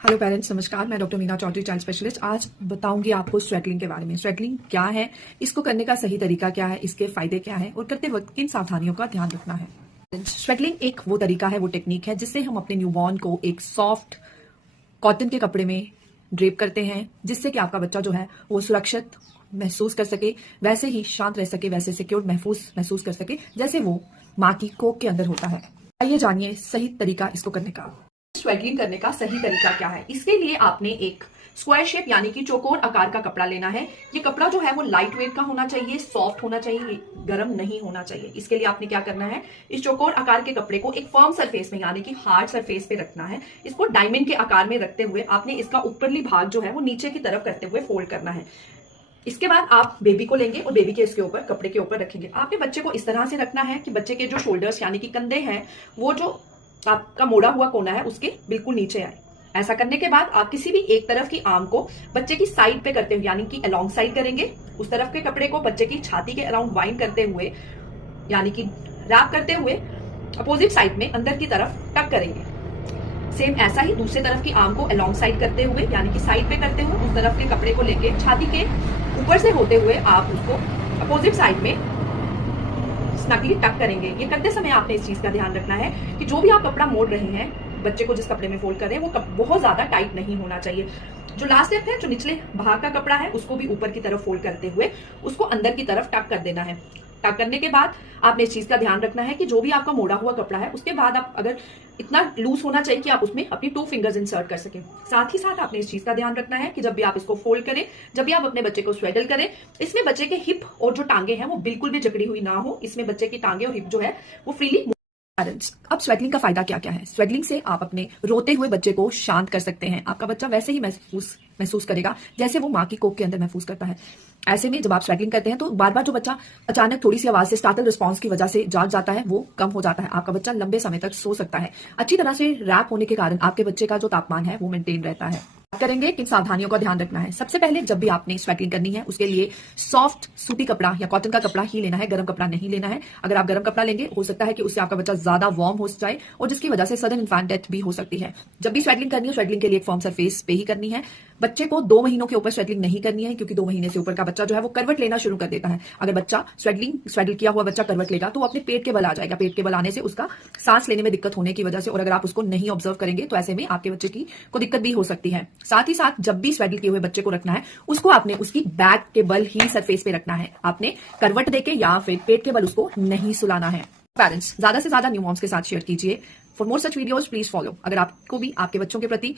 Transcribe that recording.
Hello parents, नमस्कार। मैं doctor Meena Chaudhary, child specialist. आज बताऊंगी आपको स्वेटलिंग के बारे में। स्वेटलिंग क्या है, इसको करने का सही तरीका क्या है, इसके फायदे क्या है और करते वक्त किन सावधानियों का ध्यान रखना है। स्वेटलिंग एक वो तरीका है, वो टेक्निक है जिससे हम अपने न्यूबॉर्न को एक सॉफ्ट कॉटन के कपड़े में ड्रेप करते हैं, जिससे कि आपका बच्चा जो है वो सुरक्षित महसूस कर सके, वैसे ही शांत रह सके, वैसे सिक्योर महसूस कर सके जैसे वो माँ की कोख के अंदर होता है। आइए जानिए सही तरीका इसको करने का। स्वेटलिंग करने का सही तरीका क्या है। इसके लिए आपने एक स्क्वायर शेप यानी कि चौकोर आकार का कपड़ा लेना है। ये कपड़ा जो है वो लाइट वेट का होना चाहिए, सॉफ्ट होना चाहिए, गर्म नहीं होना चाहिए। इसके लिए आपने क्या करना है, इस चौकोर आकार के कपड़े को एक फर्म सरफेस में यानी कि हार्ड सरफेस पे रखना है। इसको डायमंड के आकार में रखते हुए आपने इसका ऊपरली भाग जो है वो नीचे की तरफ करते हुए फोल्ड करना है। इसके बाद आप बेबी को लेंगे और बेबी के इसके ऊपर कपड़े के ऊपर रखेंगे। आपने बच्चे को इस तरह से रखना है कि बच्चे के जो शोल्डर्स यानी कि कंधे हैं वो जो आपका मोड़ा हुआ कोना है उसके बिल्कुल नीचे आए। ऐसा करने के बाद आप किसी भी एक तरफ की आर्म को बच्चे की साइड पे करते हुए यानी कि अलोंग साइड करेंगे। उस तरफ के कपड़े को बच्चे की छाती के अराउंड वाइंड करते हुए यानी कि रैप करते हुए अपोजिट साइड में अंदर की तरफ टक करेंगे। सेम ऐसा ही दूसरे तरफ की आर्म को अलोंग साइड करते हुए यानी कि साइड पे करते हुए उस तरफ के कपड़े को लेके छाती के ऊपर से होते हुए आप उसको अपोजिट साइड में स्नगली टक करेंगे। ये करते समय आपने इस चीज का ध्यान रखना है कि जो भी आप कपड़ा मोड़ रहे हैं, बच्चे को जिस कपड़े में फोल्ड कर रहे हैं वो बहुत ज्यादा टाइट नहीं होना चाहिए। जो लास्ट स्टेप है, जो निचले भाग का कपड़ा है उसको भी ऊपर की तरफ फोल्ड करते हुए उसको अंदर की तरफ टक कर देना है। टक करने के बाद आपने इस चीज का ध्यान रखना है कि जो भी आपका मोड़ा हुआ कपड़ा है उसके बाद आप अगर इतना लूज होना चाहिए कि आप उसमें अपनी 2 फिंगर्स इंसर्ट कर सकें। साथ ही साथ आपने इस चीज का ध्यान रखना है कि जब भी आप इसको फोल्ड करें, जब भी आप अपने बच्चे को स्वेडल करें, इसमें बच्चे के हिप और जो टांगे हैं वो बिल्कुल भी जकड़ी हुई ना हो। इसमें बच्चे की टांगे और हिप जो है वो फ्रीली। अब स्वेटलिंग का फायदा क्या क्या है। स्वेटलिंग से आप अपने रोते हुए बच्चे को शांत कर सकते हैं। आपका बच्चा वैसे ही महसूस करेगा जैसे वो माँ की कोख के अंदर महसूस करता है। ऐसे में जब आप स्वेटलिंग करते हैं तो बार बार जो बच्चा अचानक थोड़ी सी आवाज से स्टार्टल रिस्पॉन्स की वजह से जाग जाता है वो कम हो जाता है। आपका बच्चा लंबे समय तक सो सकता है। अच्छी तरह से रैप होने के कारण आपके बच्चे का जो तापमान है वो मेंटेन रहता है। करेंगे किन सावधानियों का ध्यान रखना है। सबसे पहले जब भी आपने स्वेटलिंग करनी है उसके लिए सॉफ्ट सूती कपड़ा या कॉटन का कपड़ा ही लेना है, गर्म कपड़ा नहीं लेना है। अगर आप गर्म कपड़ा लेंगे हो सकता है कि उससे आपका बच्चा ज्यादा वार्म हो जाए और जिसकी वजह से सडन इन्फेंट डेथ भी हो सकती है। जब भी स्वेटलिंग करनी है, स्वेटलिंग के लिए एक फर्म सरफेस पे ही करनी है। बच्चे को 2 महीनों के ऊपर स्वेटलिंग नहीं करनी है, क्योंकि 2 महीने से ऊपर का बच्चा जो है वो करवट लेना शुरू कर देता है। अगर बच्चा स्वेटल किया हुआ बच्चा करवट लेगा तो वो अपने पेट के बल आ जाएगा। पेट के बल आने से उसका सांस लेने में दिक्कत होने की वजह से, और अगर आप उसको नहीं ऑब्जर्व करेंगे तो ऐसे में आपके बच्चे को दिक्कत भी हो सकती है। साथ ही साथ जब भी स्वेटल किए हुए बच्चे को रखना है उसको आपने उसकी बैक के बल ही सरफेस पे रखना है। आपने करवट देके या फिर पेट के बल उसको नहीं सुलाना है। पेरेंट्स ज्यादा से ज्यादा न्यू मॉम्स के साथ शेयर कीजिए। For more such videos please follow. अगर आपको भी आपके बच्चों के प्रति